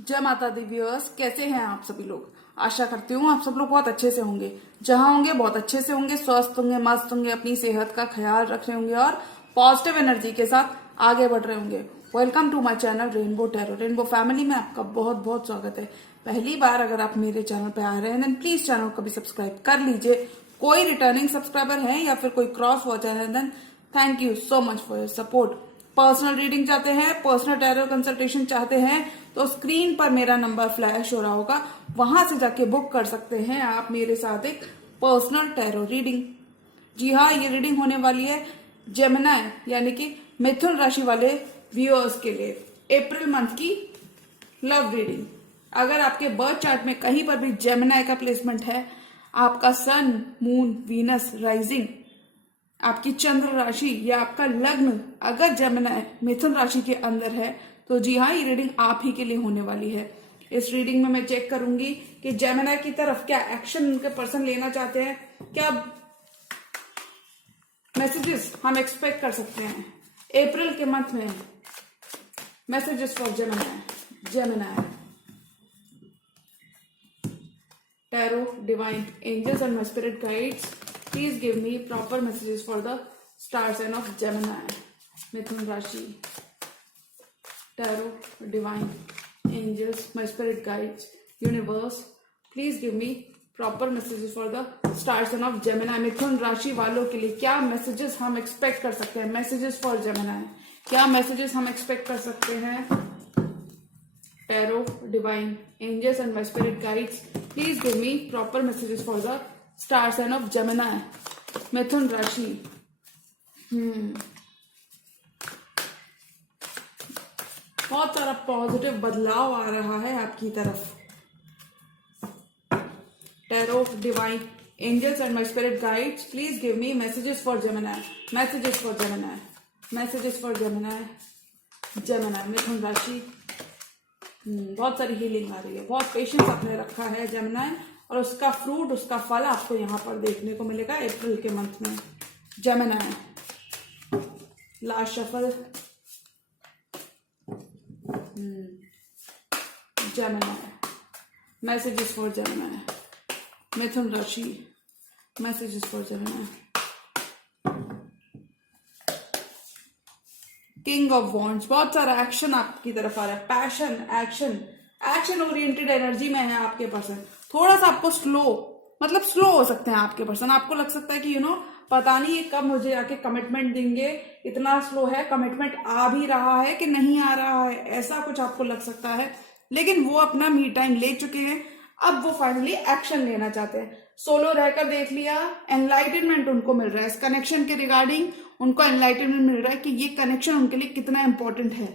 जय माता the viewers, कैसे हैं आप सभी लोग। आशा करती हूँ आप सब लोग बहुत अच्छे से होंगे। जहां होंगे बहुत अच्छे से होंगे, स्वस्थ होंगे, मस्त होंगे, अपनी सेहत का ख्याल रख रहे होंगे और पॉजिटिव एनर्जी के साथ आगे बढ़ रहे होंगे। Welcome to my channel Rainbow Tarot. Rainbow family में आपका बहुत बहुत स्वागत है। पहली बार अगर आप मेरे चैनल पे आ रहे हैं देन प्लीज चैनल को भी सब्सक्राइब कर लीजिए। कोई रिटर्निंग सब्सक्राइबर है या फिर कोई क्रॉस वॉचर है then thank you so much for your support. Personal reading चाहते हैं, पर्सनल टैरो कंसल्टेशन चाहते हैं तो स्क्रीन पर मेरा नंबर फ्लैश हो रहा होगा, वहां से जाके बुक कर सकते हैं आप मेरे साथ एक पर्सनल टैरो रीडिंग। जी हाँ, ये रीडिंग होने वाली है जेमिनी यानी कि मिथुन राशि वाले व्यूअर्स के लिए अप्रैल मंथ की लव रीडिंग। अगर आपके बर्थ चार्ट में कहीं पर भी जेमिनी का प्लेसमेंट है, आपका सन, मून, वीनस, राइजिंग, आपकी चंद्र राशि या आपका लग्न अगर जेमिनी मिथुन राशि के अंदर है तो जी हाँ, ये रीडिंग आप ही के लिए होने वाली है। इस रीडिंग में मैं चेक करूंगी कि जेमिनी की तरफ क्या एक्शन उनके पर्सन लेना चाहते हैं, क्या मैसेजेस हम एक्सपेक्ट कर सकते हैं अप्रैल के मंथ में। Messages for Gemini tarot divine angels and my spirit guides, please give me proper messages for the star sign of Gemini Mithun राशि। Tarot divine angels my spirit guides universe, please give me proper messages for the star sign of Gemini Mithun राशि वालों के लिए क्या messages हम expect कर सकते हैं। मैसेजेस फॉर जेमिनी, क्या मैसेजेस हम एक्सपेक्ट कर सकते हैं। Tarot divine angels and my spirit guides, please give me proper messages for the star sign of Gemini Mithun राशि। बहुत सारा पॉजिटिव बदलाव आ रहा है आपकी तरफ। Tarot divine angels and my spirit guides, please give me messages for Gemini, messages for Gemini, messages for Gemini Mithun राशि। बहुत सारी हीलिंग आ रही है, बहुत पेशेंस आपने रखा है जेमिनी, और उसका फ्रूट, उसका फल आपको यहाँ पर देखने को मिलेगा अप्रैल के मंथ में। Gemini last shuffle, Gemini messages for Gemini Mithun राशि, messages for Gemini. King of wands, बहुत सारा एक्शन आपकी तरफ आ रहा है, पैशन, एक्शन ओरिएंटेड एनर्जी में है आपके पर्सन। थोड़ा सा आपको स्लो हो सकते हैं आपके पर्सन। आपको लग सकता है कि पता नहीं ये कब मुझे आके कमिटमेंट देंगे, इतना स्लो है, कमिटमेंट आ भी रहा है कि नहीं आ रहा है, ऐसा कुछ आपको लग सकता है। लेकिन वो अपना मी टाइम ले चुके हैं, अब वो फाइनली एक्शन लेना चाहते हैं। सोलो रहकर देख लिया, एनलाइटनमेंट उनको मिल रहा है इस कनेक्शन के रिगार्डिंग, उनको एनलाइटनमेंट मिल रहा है कि ये कनेक्शन उनके लिए कितना इंपॉर्टेंट है।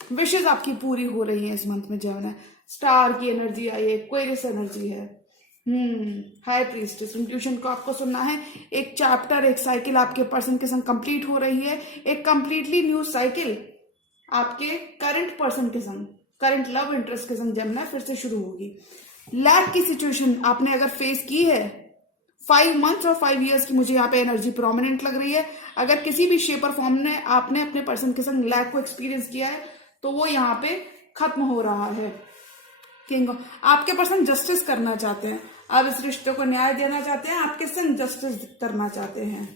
विशेष आपकी पूरी हो रही है इस मंथ में। जेमिनी स्टार की एनर्जी आई है, एक्वेरियस एनर्जी है, हाई प्रीस्टेस। इंट्यूशन को आपको सुनना है। एक चैप्टर, एक साइकिल आपके पर्सन के संग कंप्लीट हो रही है। एक कंप्लीटली न्यू साइकिल आपके करंट पर्सन के संग, करंट लव इंटरेस्ट के संग जेमिनी फिर से शुरू होगी। लैक की सिचुएशन आपने अगर फेस की है 5 मंथ्स और 5 इयर्स की, मुझे यहाँ पे एनर्जी प्रोमिनेंट लग रही है। अगर किसी भी शेप और फॉर्म में आपने अपने पर्सन के संग लैक को एक्सपीरियंस किया है तो वो यहाँ पे खत्म हो रहा है। किंग, आपके पर्सन जस्टिस करना चाहते हैं, आप इस रिश्ते को न्याय देना चाहते हैं, आपके संग जस्टिस करना चाहते हैं।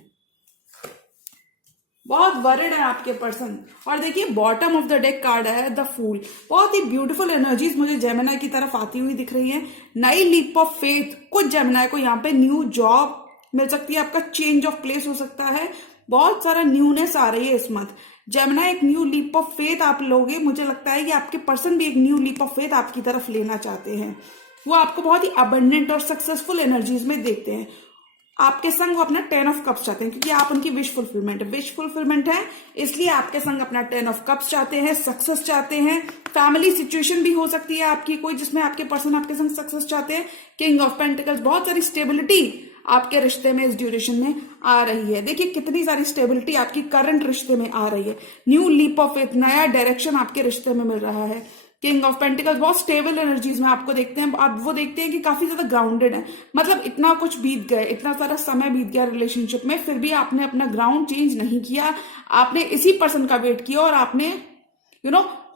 बहुत वरिड है आपके पर्सन। और देखिए bottom of the deck card है द फूल। बहुत ही ब्यूटीफुल एनर्जीज मुझे जेमिनी की तरफ आती हुई दिख रही है। नई लीप ऑफ फेथ, कुछ जेमिनी को यहाँ पे न्यू जॉब मिल सकती है, आपका चेंज ऑफ प्लेस हो सकता है। बहुत सारा न्यूनेस आ रही है इस मंथ। जेमिनी एक न्यू लीप ऑफ फेथ आप लोगे। मुझे लगता है कि आपके पर्सन भी एक न्यू लीप ऑफ फेथ आपकी तरफ लेना चाहते हैं। वो आपको बहुत ही अबंडेंट और सक्सेसफुल एनर्जीज में देखते हैं। आपके संग वो अपना 10 ऑफ कप्स चाहते हैं क्योंकि आप उनकी विश फुलफिलमेंट है, इसलिए आपके संग अपना 10 ऑफ कप्स चाहते हैं, सक्सेस चाहते हैं। फैमिली सिचुएशन भी हो सकती है आपकी कोई जिसमें आपके पर्सन आपके संग सक्सेस चाहते हैं। किंग ऑफ पेंटिकल्स, बहुत सारी स्टेबिलिटी आपके रिश्ते में इस ड्यूरेशन में आ रही है। देखिए कितनी सारी स्टेबिलिटी आपकी करंट रिश्ते में आ रही है। न्यू लीप ऑफ फेथ, नया डायरेक्शन आपके रिश्ते में मिल रहा है। किंग ऑफ पेंटिकल्स बहुत स्टेबल एनर्जीज में आपको देखते हैं। आप वो देखते हैं कि काफी ज्यादा ग्राउंडेड है, मतलब इतना कुछ बीत गया, इतना सारा समय बीत गया रिलेशनशिप में, फिर भी आपने अपना ग्राउंड चेंज नहीं किया। आपने इसी पर्सन का वेट किया और आपने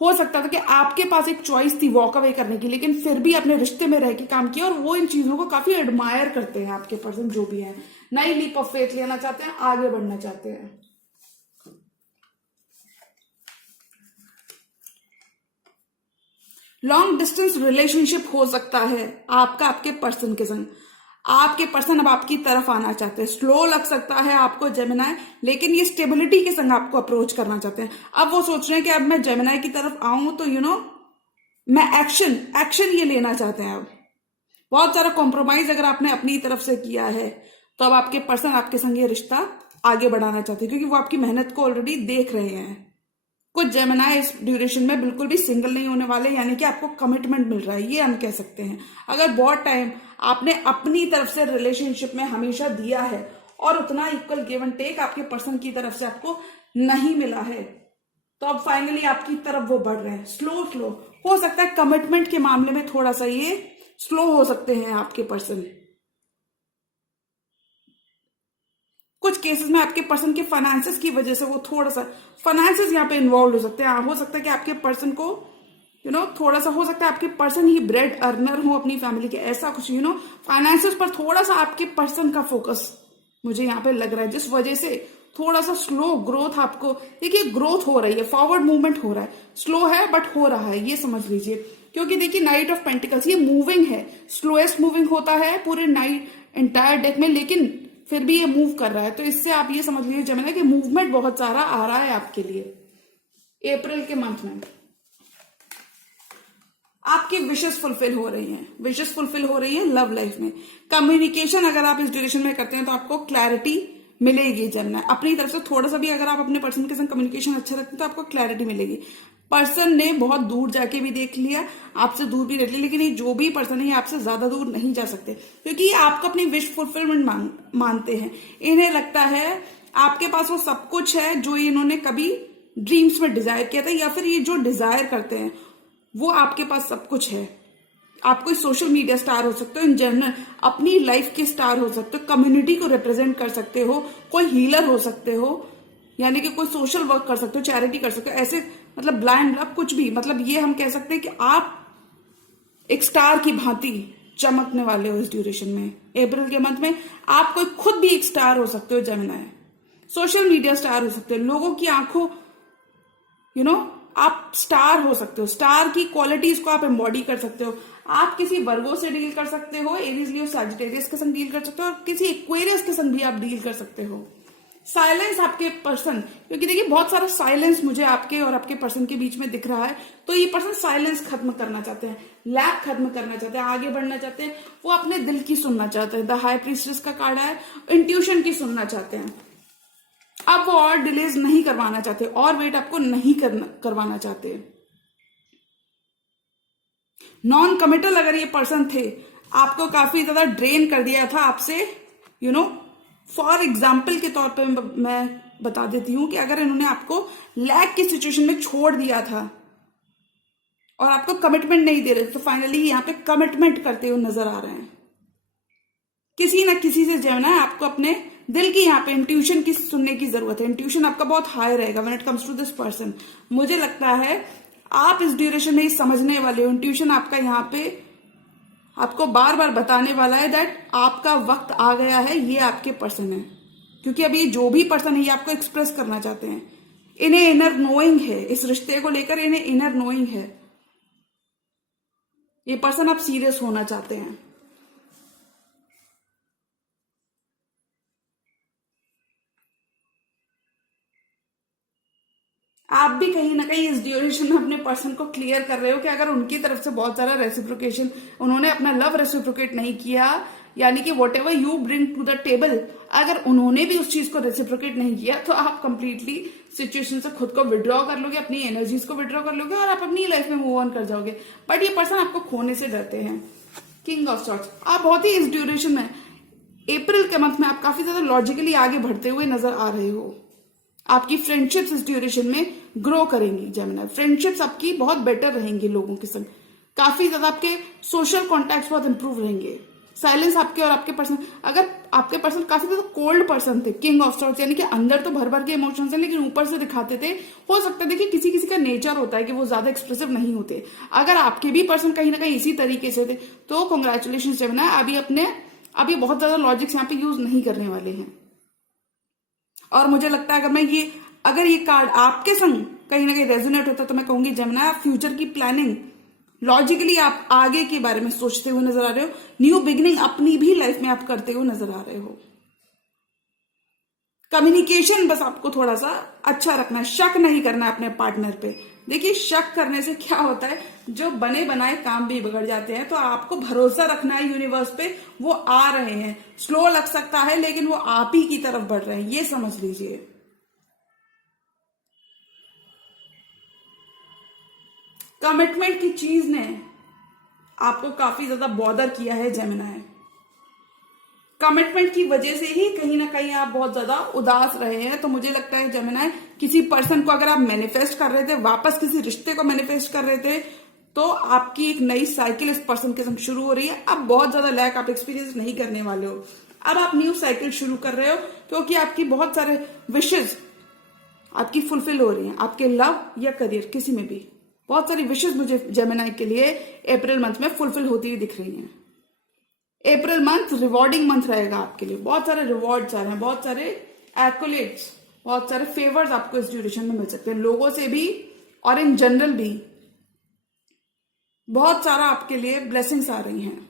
हो सकता था कि आपके पास एक चॉइस थी वॉक अवे करने की, लेकिन फिर भी अपने रिश्ते में रह के काम किया, और वो इन चीजों को काफी एडमायर करते हैं आपके पर्सन जो भी है, नई लीप ऑफ फेथ लेना चाहते हैं, आगे बढ़ना चाहते हैं। लॉन्ग डिस्टेंस रिलेशनशिप हो सकता है आपका आपके पर्सन के संग। आपके पर्सन अब आपकी तरफ आना चाहते हैं, स्लो लग सकता है आपको जेमिनाई, लेकिन ये स्टेबिलिटी के संग आपको अप्रोच करना चाहते हैं। अब वो सोच रहे हैं कि अब मैं जेमिनाई की तरफ आऊं तो मैं एक्शन ये लेना चाहते हैं। अब बहुत सारा कॉम्प्रोमाइज अगर आपने अपनी तरफ से किया है तो अब आपके पर्सन आपके संग ये रिश्ता आगे बढ़ाना चाहते हैं, क्योंकि वो आपकी मेहनत को ऑलरेडी देख रहे हैं। कुछ जेमिनाई इस ड्यूरेशन में बिल्कुल भी सिंगल नहीं होने वाले, यानी कि आपको कमिटमेंट मिल रहा है, ये हम कह सकते हैं। अगर बहुत टाइम आपने अपनी तरफ से रिलेशनशिप में हमेशा दिया है और उतना इक्वल गिव एंड टेक आपके पर्सन की तरफ से आपको नहीं मिला है, तो अब फाइनली आपकी तरफ वो बढ़ रहे हैं। स्लो हो सकता है कमिटमेंट के मामले में थोड़ा सा ये स्लो हो सकते हैं आपके पर्सन। कुछ केसेस में आपके पर्सन के फाइनेंसेस की वजह से वो थोड़ा सा फाइनेंसेस यहाँ पे इन्वॉल्व हो सकते हैं। हो सकता है कि आपके पर्सन को थोड़ा सा हो सकता है आपके पर्सन ही ब्रेड अर्नर हो अपनी फैमिली के, ऐसा कुछ फाइनेंसेस पर थोड़ा सा आपके पर्सन का फोकस मुझे यहाँ पे लग रहा है, जिस वजह से थोड़ा सा स्लो ग्रोथ आपको, देखिए ग्रोथ हो रही है, फॉरवर्ड मूवमेंट हो रहा है, स्लो है बट हो रहा है, ये समझ लीजिए। क्योंकि देखिए नाइट ऑफ पेंटिकल्स ये मूविंग है, स्लोएस्ट मूविंग होता है पूरे नाइट एंटायर डेक में, लेकिन फिर भी ये मूव कर रहा है। तो इससे आप ये समझ लीजिए जेमिनी कि मूवमेंट बहुत सारा आ रहा है आपके लिए। अप्रैल के मंथ में आपकी विशेस फुलफिल हो रही हैं, विशेस फुलफिल हो रही है लव लाइफ में। कम्युनिकेशन अगर आप इस ड्यूरेशन में करते हैं तो आपको क्लैरिटी मिलेगी जेमिनी। अपनी तरफ से थोड़ा सा भी अगर आप अपने पर्सन के साथ कम्युनिकेशन अच्छा रखते हैं तो आपको क्लैरिटी मिलेगी। पर्सन ने बहुत दूर जाके भी देख लिया, आपसे दूर भी रख लिया, लेकिन ये जो भी पर्सन है ये आपसे ज्यादा दूर नहीं जा सकते, क्योंकि ये आपको अपनी विश फुलफिलमेंट मानते हैं। इन्हें लगता है आपके पास वो सब कुछ है जो इन्होंने कभी ड्रीम्स में डिजायर किया था, या फिर ये जो डिजायर करते हैं वो आपके पास सब कुछ है। आप कोई सोशल मीडिया स्टार हो सकते हो, इन जनरल अपनी लाइफ के स्टार हो सकते हो, कम्युनिटी को रिप्रेजेंट कर सकते हो, कोई हीलर हो सकते हो, यानी कि कोई सोशल वर्क कर सकते हो, चैरिटी कर सकते हो, ऐसे मतलब ब्लाइंड लव कुछ भी, मतलब ये हम कह सकते हैं कि आप एक स्टार की भांति चमकने वाले हो इस ड्यूरेशन में। अप्रैल के मंथ में आप कोई खुद भी एक स्टार हो सकते हो जेमिनी, सोशल मीडिया स्टार हो सकते हो, लोगों की आंखों आप स्टार हो सकते हो, स्टार की क्वालिटीज को आप एम्बॉडी कर सकते हो। आप किसी वर्गो से डील कर सकते हो, एरीज लियो सैजिटेरियस के संग डील कर सकते हो, और किसी एक्वेरियस के संग भी आप डील कर सकते हो। साइलेंस आपके पर्सन, क्योंकि देखिए बहुत सारा साइलेंस मुझे आपके और आपके पर्सन के बीच में दिख रहा है, तो ये पर्सन साइलेंस खत्म करना चाहते हैं, लैग खत्म करना चाहते हैं, आगे बढ़ना चाहते हैं, वो अपने दिल की सुनना चाहते हैं। द हाई प्रीस्टेस का कार्ड है, इंट्यूशन की सुनना चाहते हैं। अब वो और डिलेज नहीं करवाना चाहते, और वेट आपको नहीं करवाना चाहते। नॉन कमिटल अगर ये पर्सन थे, आपको काफी ज्यादा ड्रेन कर दिया था आपसे, फॉर एग्जाम्पल के तौर पे मैं बता देती हूं कि अगर इन्होंने आपको लैग की सिचुएशन में छोड़ दिया था और आपको कमिटमेंट नहीं दे रहे थे, तो फाइनली यहाँ पे कमिटमेंट करते हुए नजर आ रहे हैं। किसी ना किसी से जो है ना आपको अपने दिल की यहाँ पे इंट्यूशन की सुनने की जरूरत है। इंट्यूशन आपका बहुत हाई रहेगा when it comes to this person. मुझे लगता है आप इस ड्यूरेशन में समझने वाले हो, इंट्यूशन आपका यहाँ पे आपको बार बार बताने वाला है दैट आपका वक्त आ गया है, ये आपके पर्सन है। क्योंकि अभी जो भी पर्सन है ये आपको एक्सप्रेस करना चाहते हैं, इन्हें इनर नोइंग है, इस रिश्ते को लेकर इन्हें इनर नोइंग है। ये पर्सन आप सीरियस होना चाहते हैं। आप भी कहीं ना कहीं इस ड्यूरेशन में अपने पर्सन को क्लियर कर रहे हो कि अगर उनकी तरफ से बहुत सारा रेसिप्रोकेशन, उन्होंने अपना लव रेसिप्रोकेट नहीं किया, यानी कि whatever you bring to the table, अगर उन्होंने भी उस चीज को रेसिप्रोकेट नहीं किया, तो आप कंप्लीटली सिचुएशन से खुद को विड्रॉ कर लोगे, अपनी एनर्जीज को विड्रॉ कर लोगे और आप अपनी लाइफ में मूव ऑन कर जाओगे। बट ये पर्सन आपको खोने से डरते हैं। किंग ऑफ सॉर्ड्स, आप बहुत ही इस ड्यूरेशन में अप्रैल के मंथ में आप काफी ज्यादा लॉजिकली आगे बढ़ते हुए नजर आ रहे हो। आपकी फ्रेंडशिप्स इस ड्यूरेशन में ग्रो करेंगी जेमिनी। फ्रेंडशिप्स आपकी बहुत बेटर रहेंगी लोगों के संग, काफी ज्यादा आपके सोशल कॉन्टैक्ट्स बहुत इंप्रूव रहेंगे। साइलेंस आपके और आपके पर्सन, अगर आपके पर्सन काफी ज्यादा कोल्ड पर्सन थे, किंग ऑफ सॉर्ट्स, यानी कि अंदर तो भर भर के इमोशंस है लेकिन ऊपर से दिखाते थे, हो सकता है देखिए किसी किसी का नेचर होता है कि वो ज्यादा एक्सप्रेसिव नहीं होते। अगर आपके भी पर्सन कहीं ना कहीं इसी तरीके से थे तो कॉन्ग्रेचुलेशन जेमिनी, अभी बहुत ज्यादा लॉजिक्स यहाँ पे यूज नहीं करने वाले हैं। और मुझे लगता है अगर ये कार्ड आपके संग कहीं ना कहीं रेजोनेट होता है तो मैं कहूंगी जेमिनी, आप फ्यूचर की प्लानिंग लॉजिकली आप आगे के बारे में सोचते हुए नजर आ रहे हो, न्यू बिगिनिंग अपनी भी लाइफ में आप करते हुए नजर आ रहे हो। कम्युनिकेशन बस आपको थोड़ा सा अच्छा रखना है, शक नहीं करना है अपने पार्टनर पे। देखिए शक करने से क्या होता है, जो बने बनाए काम भी बिगड़ जाते हैं। तो आपको भरोसा रखना है यूनिवर्स पे, वो आ रहे हैं, स्लो लग सकता है लेकिन वो आप ही की तरफ बढ़ रहे हैं, ये समझ लीजिए। कमिटमेंट की चीज ने आपको काफी ज्यादा बॉदर किया है जेमिनी। कमिटमेंट की वजह से ही कहीं ना कहीं आप बहुत ज्यादा उदास रहे हैं। तो मुझे लगता है जेमिनी, किसी पर्सन को अगर आप मैनिफेस्ट कर रहे थे, वापस किसी रिश्ते को मैनिफेस्ट कर रहे थे, तो आपकी एक नई साइकिल इस पर्सन के संग शुरू हो रही है। अब बहुत ज्यादा लैक आप एक्सपीरियंस नहीं करने वाले हो, अब आप न्यू साइकिल शुरू कर रहे हो, क्योंकि आपकी बहुत सारे विशेष आपकी फुलफिल हो रही हैं, आपके लव या करियर किसी में भी बहुत सारी विशेष मुझे जेमिनी के लिए अप्रैल मंथ में फुलफिल होती हुई दिख रही हैं। अप्रैल मंथ रिवॉर्डिंग मंथ रहेगा आपके लिए, बहुत सारे रिवॉर्ड्स आ रहे हैं, बहुत सारे एक्कोलेट्स, बहुत सारे फेवर्स आपको इस ड्यूरेशन में मिल सकते हैं, लोगों से भी और इन जनरल भी बहुत सारा आपके लिए ब्लेसिंग्स आ रही हैं।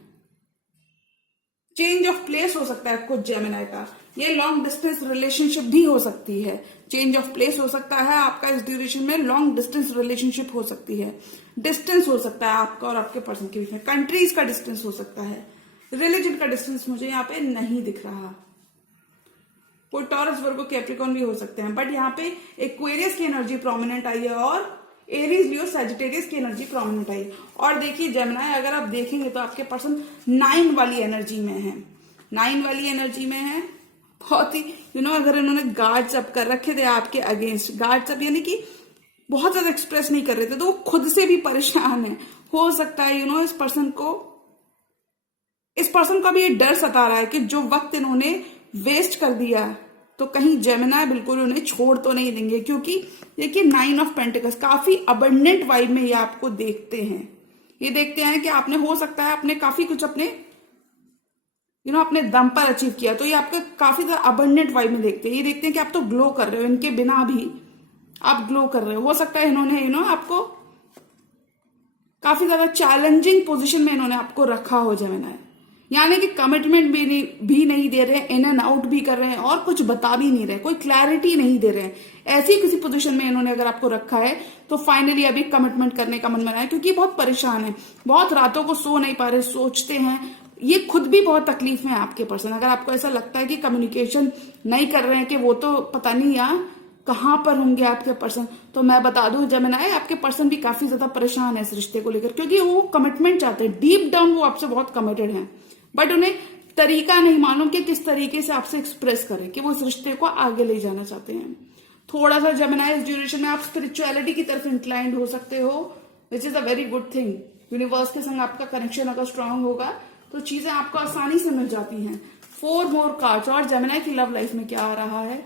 चेंज ऑफ प्लेस हो सकता है कुछ जेमिनी का, ये लॉन्ग डिस्टेंस रिलेशनशिप भी हो सकती है। चेंज ऑफ प्लेस हो सकता है आपका इस ड्यूरेशन में, लॉन्ग डिस्टेंस रिलेशनशिप हो सकती है, डिस्टेंस हो सकता है आपका और आपके पर्सन के बीच में, कंट्रीज का डिस्टेंस हो सकता है, रिलीजन का डिस्टेंस मुझे यहाँ पे नहीं दिख रहा। कोई टॉरस, वर्गो, कैप्रिकॉर्न भी हो सकते हैं, बट यहाँ पे एक्वेरियस की एनर्जी प्रोमिनेंट आई है और एरीज, लियो, सैजिटेरियस की एनर्जी प्रोमिनेंट आई है। और देखिए जेमिनी, अगर आप देखेंगे तो आपके पर्सन 9 वाली एनर्जी में है, 9 वाली एनर्जी में है। बहुत ही अगर इन्होंने गार्ड्स अप कर रखे थे आपके अगेंस्ट, गार्ड्स अप यानी कि बहुत ज्यादा एक्सप्रेस नहीं कर रहे थे, तो वो खुद से भी परेशान है। हो सकता है इस पर्सन का भी ये डर सता रहा है कि जो वक्त इन्होंने वेस्ट कर दिया तो कहीं जेमिनी बिल्कुल उन्हें छोड़ तो नहीं देंगे, क्योंकि देखिए 9 ऑफ पेंटिकल्स काफी अबंडेंट वाइब में ये आपको देखते हैं। ये देखते हैं कि आपने हो सकता है आपने काफी कुछ अपने अपने दम पर अचीव किया, तो ये आपको काफी ज्यादा अबंडेंट वाइब में देखते हैं। ये देखते हैं कि आप तो ग्लो कर रहे हो, इनके बिना भी आप ग्लो कर रहे हो सकता है इन्होंने आपको काफी ज्यादा चैलेंजिंग पोजीशन में इन्होंने आपको रखा हो जेमिनी, यानी कि कमिटमेंट भी नहीं दे रहे हैं, इन एंड आउट भी कर रहे हैं और कुछ बता भी नहीं रहे, कोई क्लैरिटी नहीं दे रहे हैं। ऐसी किसी पोजीशन में इन्होंने अगर आपको रखा है तो फाइनली अभी कमिटमेंट करने का मन बना है, क्योंकि बहुत परेशान है, बहुत रातों को सो नहीं पा रहे, सोचते हैं, ये खुद भी बहुत तकलीफ में है आपके पर्सन। अगर आपको ऐसा लगता है कि कम्युनिकेशन नहीं कर रहे हैं, कि वो तो पता नहीं यार कहां पर होंगे आपके पर्सन, तो मैं बता दूं जेमिनी, आपके पर्सन भी काफी ज्यादा परेशान है इस रिश्ते को लेकर, क्योंकि वो कमिटमेंट चाहते हैं, डीप डाउन वो आपसे बहुत कमिटेड हैं, बट उन्हें तरीका नहीं मालूम कि किस तरीके से आपसे एक्सप्रेस करें कि वो इस रिश्ते को आगे ले जाना चाहते हैं। थोड़ा सा जेमिनी इस ड्यूरेशन में आप स्पिरिचुअलिटी की तरफ इंक्लाइंड हो सकते हो, which is a very good thing. Universe के संग आपका कनेक्शन अगर स्ट्रांग होगा तो चीजें आपको आसानी से मिल जाती हैं। 4 मोर कार्ड्स। और जेमिनी की लव लाइफ में क्या आ रहा है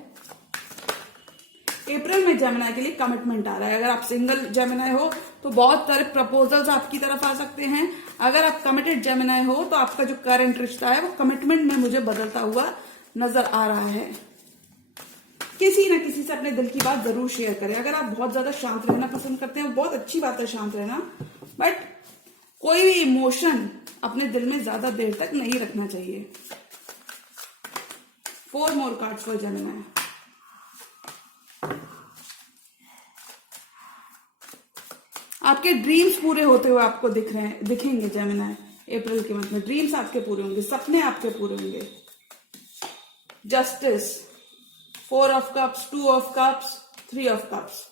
अप्रैल में? जेमिनी के लिए कमिटमेंट आ रहा है। अगर आप सिंगल जेमिनी हो तो बहुत सारे प्रपोजल्स आपकी तरफ आ सकते हैं। अगर आप कमिटेड जेमिनी हो तो आपका जो करंट रिश्ता है वो कमिटमेंट में मुझे बदलता हुआ नजर आ रहा है। किसी ना किसी से अपने दिल की बात जरूर शेयर करें। अगर आप बहुत ज्यादा शांत रहना पसंद करते हैं, बहुत अच्छी बात है शांत रहना, बट कोई भी इमोशन अपने दिल में ज्यादा देर तक नहीं रखना चाहिए। 4 मोर कार्ड्स फॉर जेमिनी। आपके ड्रीम्स पूरे होते हुए आपको दिखेंगे जेमिनी अप्रैल के मंथ में। ड्रीम्स आपके पूरे होंगे, सपने आपके पूरे होंगे। Justice, 4 of cups, 2 of cups, 3 of cups.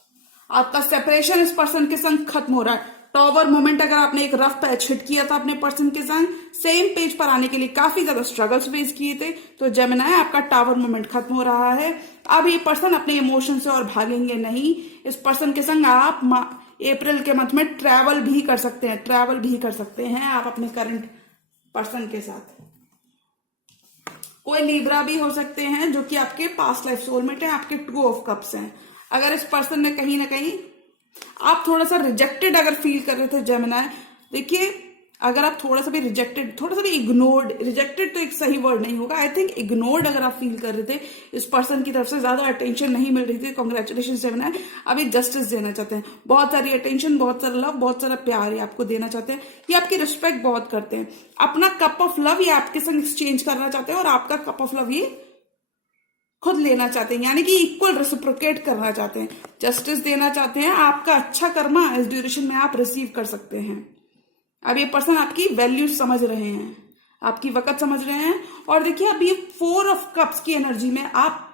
आपका सेपरेशन इस पर्सन के संग खत्म हो रहा है। टॉवर मोमेंट, अगर आपने एक रफ पैच हिट किया था अपने पर्सन के संग, सेम पेज पर आने के लिए काफी ज्यादा स्ट्रगल्स फेस किए थे, तो जेमिनी आपका टावर मोमेंट खत्म हो रहा है। अब ये पर्सन अपने इमोशन से और भागेंगे नहीं। इस पर्सन के संग आप अप्रैल के मंथ में ट्रैवल भी कर सकते हैं आप अपने करंट पर्सन के साथ। कोई लीब्रा भी हो सकते हैं जो कि आपके पास्ट लाइफ सोलमेट है, आपके 2 ऑफ कप्स हैं। अगर इस पर्सन ने कहीं ना कहीं आप थोड़ा सा रिजेक्टेड अगर फील कर रहे थे जेमिनाई, देखिए अगर आप थोड़ा सा भी रिजेक्टेड, थोड़ा सा भी इग्नोर्ड, रिजेक्टेड तो एक सही वर्ड नहीं होगा, आई थिंक इग्नोर्ड अगर आप फील कर रहे थे, इस पर्सन की तरफ से ज्यादा अटेंशन नहीं मिल रही थी, कॉन्ग्रेचुलेशन जेमिनाई, अभी जस्टिस देना चाहते हैं, बहुत सारी अटेंशन, बहुत सारा लव, बहुत सारा प्यार ये आपको देना चाहते हैं, ये आपकी रिस्पेक्ट बहुत करते हैं, अपना कप ऑफ लव ये आपके संग एक्सचेंज करना चाहते हैं और आपका कप ऑफ लव ये खुद लेना चाहते हैं, यानी कि इक्वल रेसिप्रोकेट करना चाहते हैं, जस्टिस देना चाहते हैं। आपका अच्छा कर्मा इस ड्यूरेशन में आप रिसीव कर सकते हैं। अब ये पर्सन आपकी वैल्यू समझ रहे हैं, आपकी वक़्त समझ रहे हैं। और देखिए अब ये 4 ऑफ कप्स की एनर्जी में आप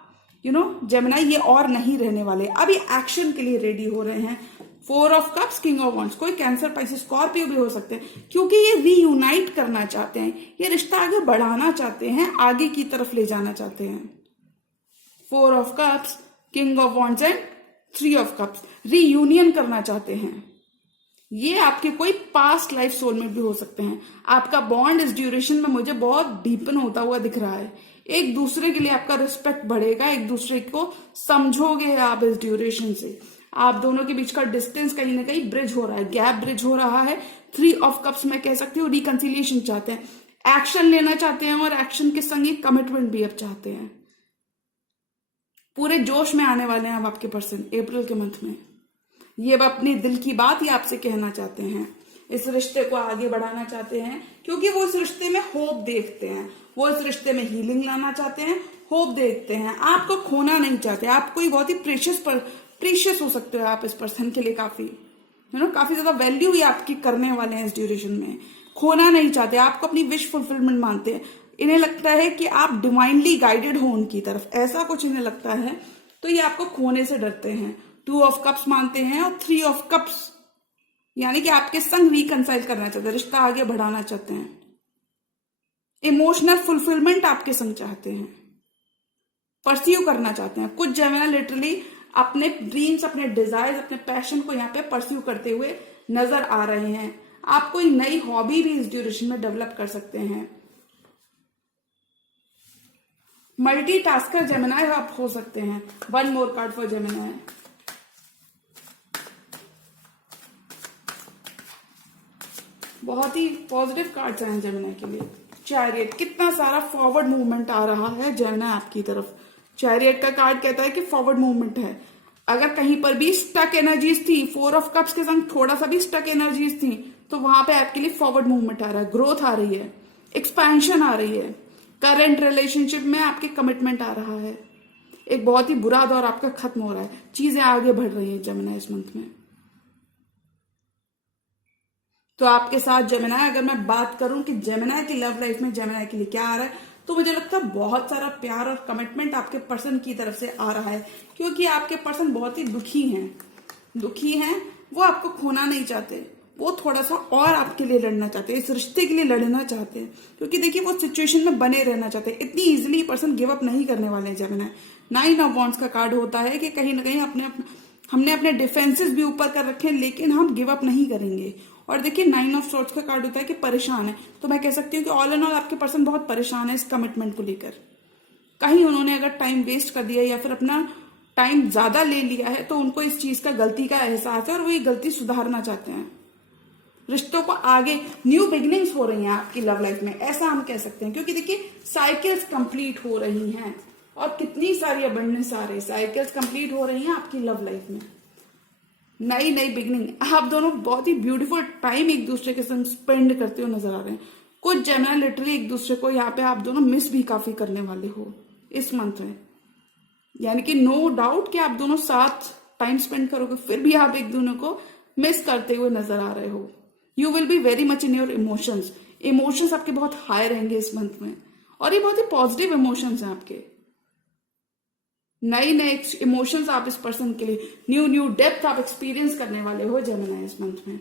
जेमिनाई ये और नहीं रहने वाले, अभी एक्शन के लिए रेडी हो रहे हैं। 4 of cups, king of wands, कोई कैंसर, पाइसेस, स्कॉर्पियो भी हो सकते हैं, क्योंकि ये रीयूनाइट करना चाहते हैं, ये रिश्ता आगे बढ़ाना चाहते हैं, आगे की तरफ ले जाना चाहते हैं। 4 of cups, king of wands and 3 of cups, reunion करना चाहते हैं। ये आपके कोई पास्ट लाइफ सोलमेट भी हो सकते हैं। आपका बॉन्ड इस ड्यूरेशन में मुझे बहुत डीपन होता हुआ दिख रहा है। एक दूसरे के लिए आपका रिस्पेक्ट बढ़ेगा, एक दूसरे को समझोगे आप इस ड्यूरेशन से। आप दोनों के बीच का डिस्टेंस कहीं ना कहीं ब्रिज हो रहा है, गैप ब्रिज हो रहा है। 3 ऑफ कप्स में कह सकती हूँ रिकंसिलिएशन चाहते हैं, एक्शन लेना चाहते हैं और एक्शन के संग एक कमिटमेंट भी अब चाहते हैं। पूरे जोश में आने वाले हैं अब आपके पर्सन अप्रैल के मंथ में। ये अब अपनी दिल की बात ही आपसे कहना चाहते हैं, इस रिश्ते को आगे बढ़ाना चाहते हैं, क्योंकि वो इस रिश्ते में होप देखते हैं, वो इस रिश्ते में हीलिंग लाना चाहते हैं, होप देखते हैं, आपको खोना नहीं चाहते। आप कोई बहुत ही प्रीशियस हो सकते हो आप इस पर्सन के लिए, काफी काफी ज्यादा वैल्यू ही आपकी करने वाले हैं इस ड्यूरेशन में। खोना नहीं चाहते, आपको अपनी विश फुलफिलमेंट मानते हैं। इन्हें लगता है कि आप डिवाइनली गाइडेड हो उनकी तरफ, ऐसा कुछ इन्हें लगता है, तो ये आपको खोने से डरते हैं। 2 ऑफ कप्स मानते हैं और 3 ऑफ कप्स, यानी कि आपके संग रिकंसाइल करना चाहते हैं, रिश्ता आगे बढ़ाना चाहते हैं, इमोशनल फुलफिलमेंट आपके संग चाहते हैं, परस्यू करना चाहते हैं। कुछ जेमिनी लिटरली अपने ड्रीम्स, अपने डिजायर्स, अपने पैशन को यहाँ पे परस्यू करते हुए नजर आ रहे हैं। आप कोई नई हॉबी भी इस ड्यूरेशन में डेवलप कर सकते हैं। मल्टीटास्कर जेमिनी आप हो सकते हैं। 1 मोर कार्ड फॉर जेमिनी। बहुत ही पॉजिटिव कार्ड्स हैं जेमिनी के लिए। चैरियट, कितना सारा फॉरवर्ड मूवमेंट आ रहा है जेमिनी आपकी तरफ। चैरियट का कार्ड कहता है कि फॉरवर्ड मूवमेंट है। अगर कहीं पर भी स्टक एनर्जीज थी, 4 ऑफ कप्स के संग थोड़ा सा भी स्टक एनर्जीज थी, तो वहां पे आपके लिए फॉरवर्ड मूवमेंट आ रहा है, ग्रोथ आ रही है, एक्सपेंशन आ रही है। करंट रिलेशनशिप में आपके कमिटमेंट आ रहा है। एक बहुत ही बुरा दौर आपका खत्म हो रहा है, चीजें आगे बढ़ रही है जेमिनी इस मंथ में। तो आपके साथ जेमिनी, अगर मैं बात करूं कि जेमिनी की लव लाइफ में जेमिनी के लिए क्या आ रहा है, तो मुझे लगता है बहुत सारा प्यार और कमिटमेंट आपके पर्सन की तरफ से आ रहा है, क्योंकि आपके पर्सन बहुत ही दुखी हैं, वो आपको खोना नहीं चाहते, वो थोड़ा सा और आपके लिए लड़ना चाहते हैं, इस रिश्ते के लिए लड़ना चाहते हैं, क्योंकि देखिए वो सिचुएशन में बने रहना चाहते हैं। इतनी इजीली पर्सन गिव अप नहीं करने वाले हैं जेमिनी। 9 ऑफ वॉन्ड्स का कार्ड होता है कि कहीं ना कहीं हमने अपने डिफेंसेस भी ऊपर कर रखे हैं, लेकिन हम गिव अप नहीं करेंगे। और देखिए 9 ऑफ सोर्ड्स का कार्ड होता है कि परेशान है, तो मैं कह सकती हूँ कि ऑल एंड ऑल आपके पर्सन बहुत परेशान है इस कमिटमेंट को लेकर। कहीं उन्होंने अगर टाइम वेस्ट कर दिया या फिर अपना टाइम ज्यादा ले लिया है, तो उनको इस चीज का गलती का एहसास है और वो ये गलती सुधारना चाहते हैं। रिश्तों को आगे, न्यू बिगिनिंग्स हो रही हैं आपकी लव लाइफ में, ऐसा हम कह सकते हैं, क्योंकि देखिए साइकिल्स कंप्लीट हो रही हैं और कितनी सारी अबंडेंस आ रही, साइकिल्स कंप्लीट हो रही हैं आपकी लव लाइफ में। नई बिगिनिंग, आप दोनों बहुत ही ब्यूटीफुल टाइम एक दूसरे के साथ स्पेंड करते हुए नजर आ रहे हैं। कुछ जेमिनी लिटरली एक दूसरे को यहाँ पे आप दोनों मिस भी काफी करने वाले हो इस मंथ में, यानी कि नो डाउट कि आप दोनों साथ टाइम स्पेंड करोगे, फिर भी आप एक दोनों को मिस करते हुए नजर आ रहे हो। You will be very much in your emotions आपके बहुत हाई रहेंगे इस मंथ में, और ये बहुत ही पॉजिटिव इमोशंस हैं आपके। नए इमोशंस आप इस पर्सन के लिए, न्यू डेप्थ आप एक्सपीरियंस करने वाले हो जेमिनी इस मंथ में।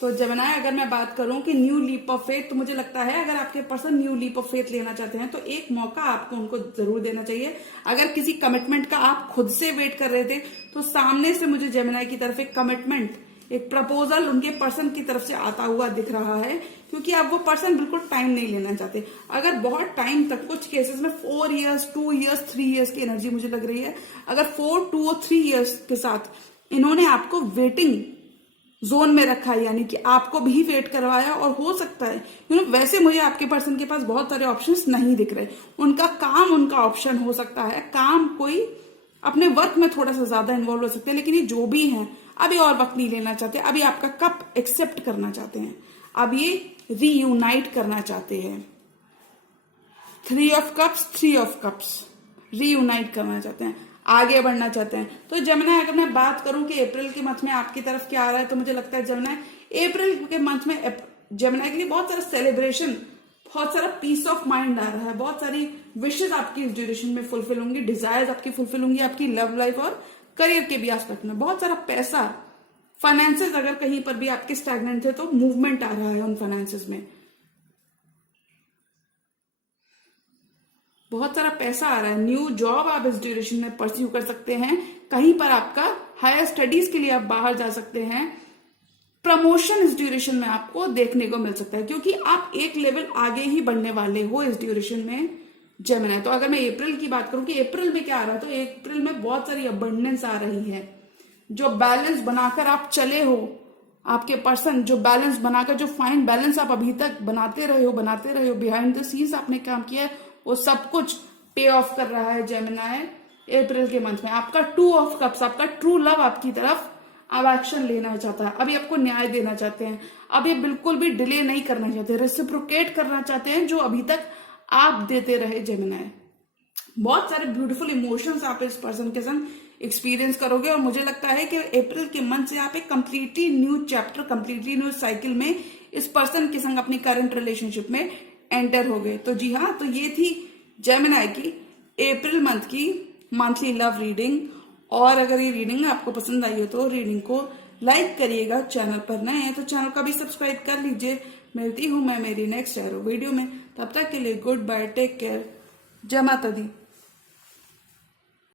तो जेमिनी, अगर मैं बात करूं कि न्यू लीप ऑफ फेथ, तो मुझे लगता है अगर आपके person new leap of faith लेना चाहते हैं, तो एक मौका आपको उनको जरूर देना चाहिए। अगर किसी कमिटमेंट का आप खुद से वेट कर रहे थे, तो सामने से मुझे जेमिनी की तरफ एक कमिटमेंट, एक प्रपोजल उनके पर्सन की तरफ से आता हुआ दिख रहा है क्योंकि आप वो पर्सन बिल्कुल टाइम नहीं लेना चाहते। अगर बहुत टाइम तक, कुछ केसेस में 4 इयर्स, 2 इयर्स, 3 इयर्स की एनर्जी मुझे लग रही है, अगर 4, 2 और 3 इयर्स के साथ इन्होंने आपको वेटिंग जोन में रखा है, यानी कि आपको भी वेट करवाया, और हो सकता है वैसे मुझे आपके पर्सन के पास बहुत सारे ऑप्शंस नहीं दिख रहे। उनका काम उनका ऑप्शन हो सकता है, काम कोई अपने वर्क में थोड़ा सा ज्यादा इन्वॉल्व हो सकते हैं, लेकिन ये जो भी हैं अभी और वक्त नहीं लेना चाहते, अभी आपका कप एक्सेप्ट करना चाहते हैं, अब ये रीयूनाइट करना चाहते हैं। 3 of cups, 3 of cups, reunite करना चाहते हैं, आगे बढ़ना चाहते हैं। तो जेमिनी, अगर मैं बात करूं कि अप्रैल के मंथ में आपकी तरफ क्या आ रहा है, तो मुझे लगता है जेमिनी अप्रैल के मंथ में जेमिनी के लिए बहुत सारा सेलिब्रेशन, बहुत सारा पीस ऑफ माइंड आ रहा है, बहुत सारी विशेष आपकी इस ड्यूरेशन में फुलफिल होंगी, डिजायर्स आपकी फुलफिल होंगी, आपकी लव लाइफ और करियर के भी एस्पेक्ट में बहुत सारा पैसा, फाइनेंसेस अगर कहीं पर भी आपके स्टैग्नेंट थे तो मूवमेंट आ रहा है उन फाइनेंसेस में, बहुत सारा पैसा आ रहा है। न्यू जॉब आप इस ड्यूरेशन में परस्यू कर सकते हैं, कहीं पर आपका हायर स्टडीज के लिए आप बाहर जा सकते हैं, प्रमोशन इस ड्यूरेशन में आपको देखने को मिल सकता है, क्योंकि आप एक लेवल आगे ही बढ़ने वाले हो इस ड्यूरेशन में जेमिनी। तो अगर मैं अप्रैल की बात करूं कि अप्रैल में क्या आ रहा है, तो अप्रैल में बहुत सारी अबंडेंस आ रही है, जो बैलेंस बनाकर आप चले हो, आपके पर्सन जो बैलेंस बनाकर, जो फाइन बैलेंस आप अभी तक बनाते रहे हो, बिहाइंड द सीन्स आपने काम किया है, वो सब कुछ पे ऑफ कर रहा है जेमिनी अप्रैल के मंथ में। आपका 2 ऑफ कप्स, आपका ट्रू लव आपकी तरफ अब एक्शन लेना चाहता है, अभी आपको न्याय देना चाहते हैं, अब ये बिल्कुल भी डिले नहीं करना चाहते, रेसिप्रोकेट करना चाहते हैं जो अभी तक आप देते रहे जेमिनी। बहुत सारे ब्यूटीफुल इमोशंस आप इस पर्सन के संग एक्सपीरियंस करोगे, और मुझे लगता है कि अप्रैल के मंथ से आप एक completely new chapter, completely new cycle में इस पर्सन के संग अपनी करंट रिलेशनशिप में एंटर हो गए। तो जी हाँ, तो ये थी जेमिनी की अप्रैल मंथ की मंथली लव रीडिंग, और अगर ये रीडिंग आपको पसंद आई हो तो रीडिंग को लाइक करिएगा, चैनल पर नए हैं तो चैनल का भी सब्सक्राइब कर लीजिए। मिलती हूं मैं मेरी नेक्स्ट एरो वीडियो में, तब तक के लिए गुड बाय, टेक केयर, जय माता दी।